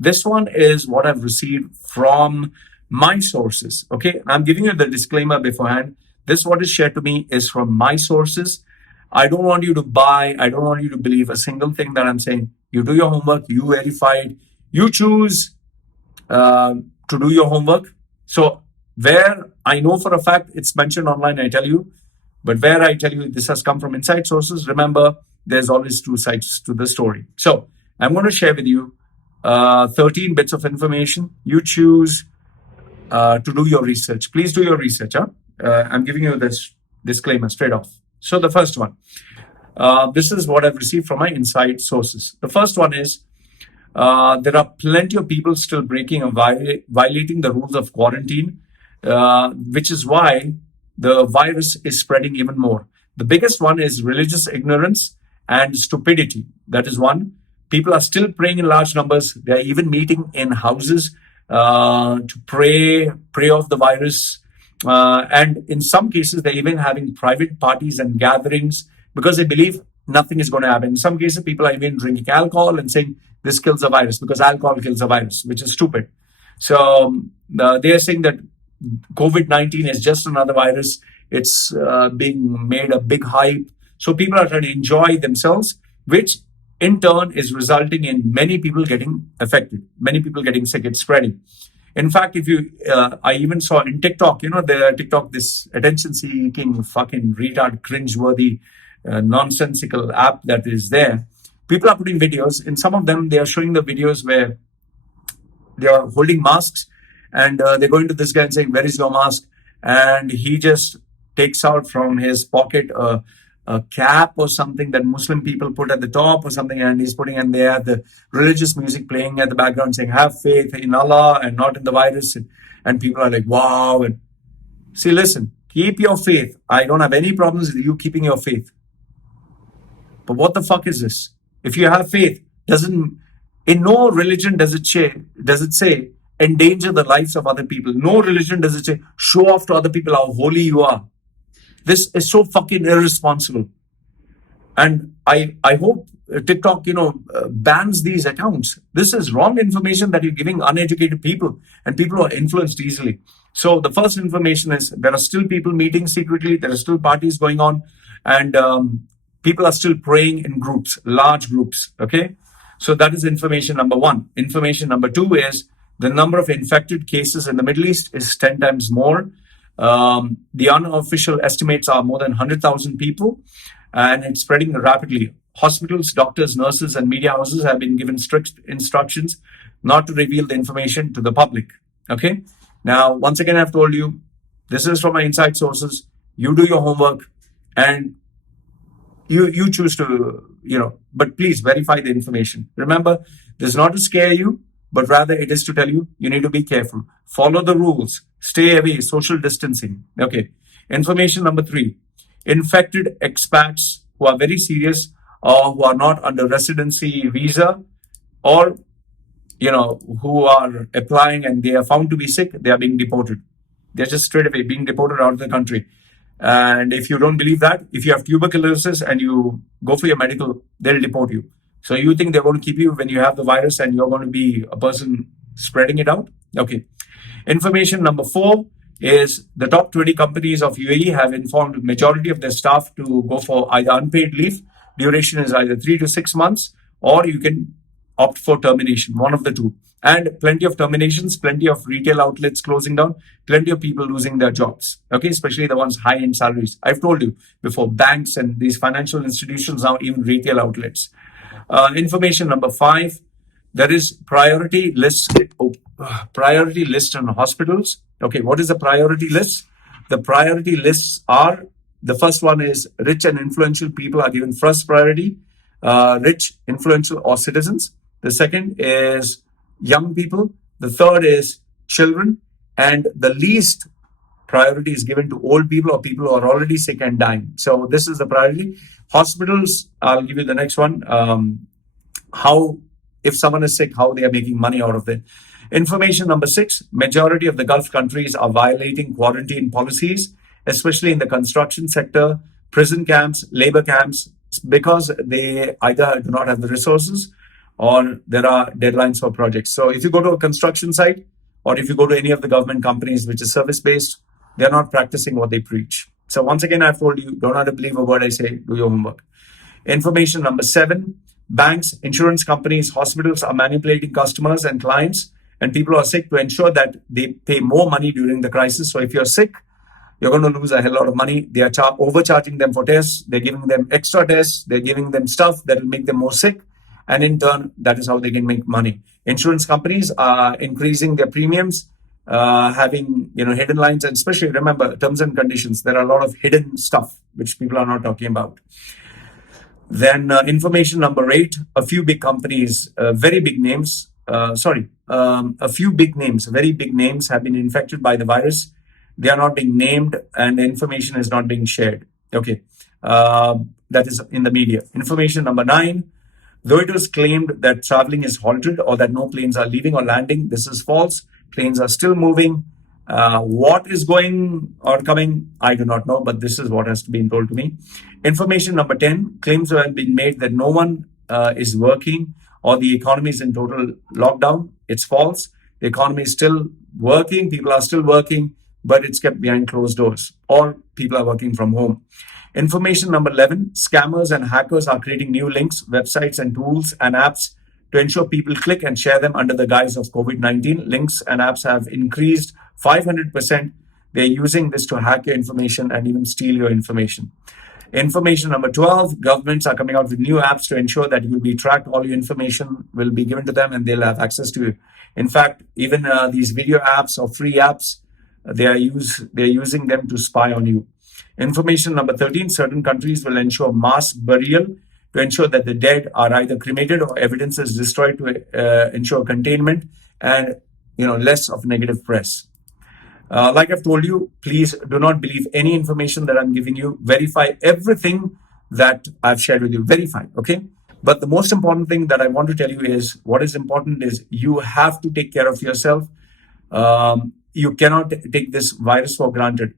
This one is what I've received from my sources. Okay, I'm giving you the disclaimer beforehand. This what is shared to me is from my sources. I don't want you to buy, I don't want you to believe a single thing that I'm saying. You do your homework, you verify it, you choose to do your homework. So where I know for a fact it's mentioned online, I tell you, but where I tell you this has come from inside sources, remember, there's always two sides to the story. So I'm going to share with you 13 bits of information. You choose to do your research. Please do your research. I'm giving you this disclaimer straight off. So the first one, this is what I've received from my inside sources. The first one is there are plenty of people still breaking and violating the rules of quarantine, which is why the virus is spreading even more. The biggest one is religious ignorance and stupidity. That is one. People are still praying in large numbers. They are even meeting in houses to pray off the virus. And in some cases, they're even having private parties and gatherings because they believe nothing is going to happen. In some cases, people are even drinking alcohol and saying this kills the virus because alcohol kills the virus, which is stupid. So they are saying that COVID-19 is just another virus. It's being made a big hype. So people are trying to enjoy themselves, which in turn is resulting in many people getting affected, many people getting sick. It's spreading. In fact, if you, I even saw in TikTok, the TikTok, this attention-seeking, fucking retard, cringe-worthy, nonsensical app that is there. People are putting videos. In some of them, they are showing the videos where they are holding masks and they're going to this guy and saying, "Where is your mask?" And he just takes out from his pocket a cap or something that Muslim people put at the top or something, and he's putting, and they have the religious music playing at the background saying, "Have faith in Allah and not in the virus." And people are like, wow. And see, listen, keep your faith. I don't have any problems with you keeping your faith. But what the fuck is this? If you have faith, in no religion does it say endanger the lives of other people. No religion does it say show off to other people how holy you are. This is so fucking irresponsible. And I hope TikTok, bans these accounts. This is wrong information that you're giving uneducated people, and people who are influenced easily. So the first information is there are still people meeting secretly. There are still parties going on, and people are still praying in groups, large groups. Okay. So that is information number one. Information number two is the number of infected cases in the Middle East is 10 times more. The unofficial estimates are more than 100,000 people, and it's spreading rapidly. Hospitals, doctors, nurses, and media houses have been given strict instructions not to reveal the information to the public. Okay. Now, once again, I've told you, this is from my inside sources. You do your homework and you choose to, but please verify the information. Remember, this is not to scare you, but rather it is to tell you, you need to be careful. Follow the rules. Stay away. Social distancing. Okay. Information number 3. Infected expats who are very serious or who are not under residency visa, or, who are applying and they are found to be sick, they are being deported. They're just straight away being deported out of the country. And if you don't believe that, if you have tuberculosis and you go for your medical, they'll deport you. So you think they're going to keep you when you have the virus and you're going to be a person spreading it out? Okay. Information number 4 is the top 20 companies of UAE have informed majority of their staff to go for either unpaid leave. Duration is either 3 to 6 months, or you can opt for termination, one of the two. And plenty of terminations, plenty of retail outlets closing down, plenty of people losing their jobs. Okay, especially the ones high in salaries. I've told you before, banks and these financial institutions, now even retail outlets. Information number 5, there is priority list on hospitals. Okay, what is the priority list? The priority lists are, the first one is rich and influential people are given first priority, rich, influential, or citizens. The second is young people. The third is children. And the least priority is given to old people or people who are already sick and dying. So this is the priority. Hospitals, I'll give you the next one. If someone is sick, how they are making money out of it. Information number 6, majority of the Gulf countries are violating quarantine policies, especially in the construction sector, prison camps, labor camps, because they either do not have the resources or there are deadlines for projects. So if you go to a construction site, or if you go to any of the government companies which is service-based, they're not practicing what they preach. So once again, I've told you, don't have to believe a word I say, do your homework. Information number 7, banks, insurance companies, hospitals are manipulating customers and clients and people who are sick to ensure that they pay more money during the crisis. So if you're sick, you're going to lose a hell lot of money. They are overcharging them for tests. They're giving them extra tests. They're giving them stuff that will make them more sick. And in turn, that is how they can make money. Insurance companies are increasing their premiums, having hidden lines, and especially remember terms and conditions. There are a lot of hidden stuff which people are not talking about. Then information number 8, a few big companies, very big names, a few big names, very big names have been infected by the virus. They are not being named and the information is not being shared. Okay, that is in the media. Information number 9, though it was claimed that traveling is halted or that no planes are leaving or landing, this is false. Planes are still moving. What is going or coming, I do not know, but this is what has been told to me. Information number 10, claims have been made that no one is working or the economy is in total lockdown. It's false. The economy is still working. People are still working, but it's kept behind closed doors or people are working from home. Information number 11, scammers and hackers are creating new links, websites and tools and apps to ensure people click and share them under the guise of COVID-19. Links and apps have increased 500%. They're using this to hack your information and even steal your information. Information number 12, governments are coming out with new apps to ensure that you will be tracked. All your information will be given to them and they'll have access to you. In fact, even these video apps or free apps, they're using them to spy on you. Information number 13, certain countries will ensure mass burial to ensure that the dead are either cremated or evidence is destroyed to ensure containment and less of negative press. Like I've told you, please do not believe any information that I'm giving you. Verify everything that I've shared with you. Verify, okay? But the most important thing that I want to tell you is, what is important is you have to take care of yourself. You cannot take this virus for granted.